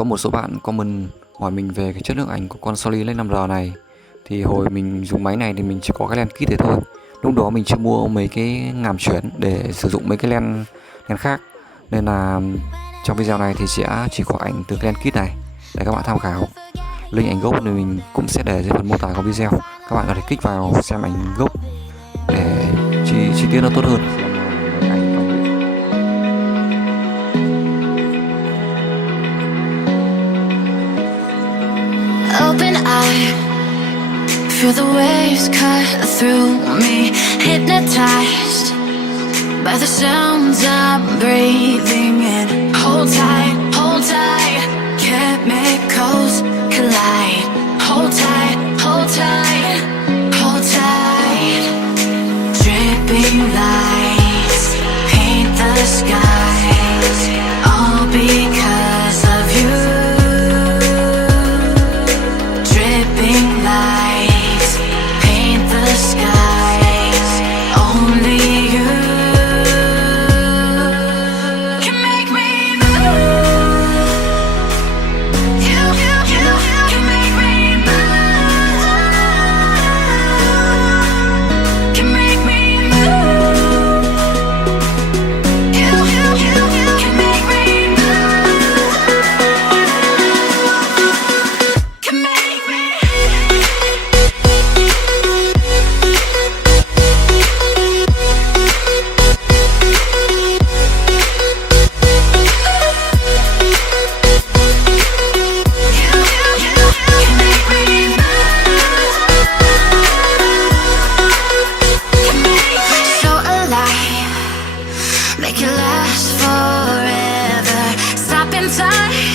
có một số bạn comment hỏi mình về cái chất lượng ảnh của con Sony NEX-5R này. Thì hồi mình dùng máy này thì mình chỉ có cái lens kit thế thôi. Lúc đó mình chưa mua mấy cái ngàm chuyển để sử dụng mấy cái lens khác, nên là trong video này thì sẽ chỉ có ảnh từ cái lens kit này để các bạn tham khảo. Link ảnh gốc thì mình cũng sẽ để dưới phần mô tả của video, các bạn có thể kích vào xem ảnh gốc để chi tiết nó tốt hơn. Open eye, feel the waves cut through me, hypnotized by the sounds I'm breathing in. Hold tight, chemicals collide. Hold tight, hold tight, hold tight. Dripping lights paint the skies, all because of you. Dripping lights paint the skies, only you can make me move. You can make me move. Can make me move. You can make me move. Can make me. Make it last forever. Stop in time.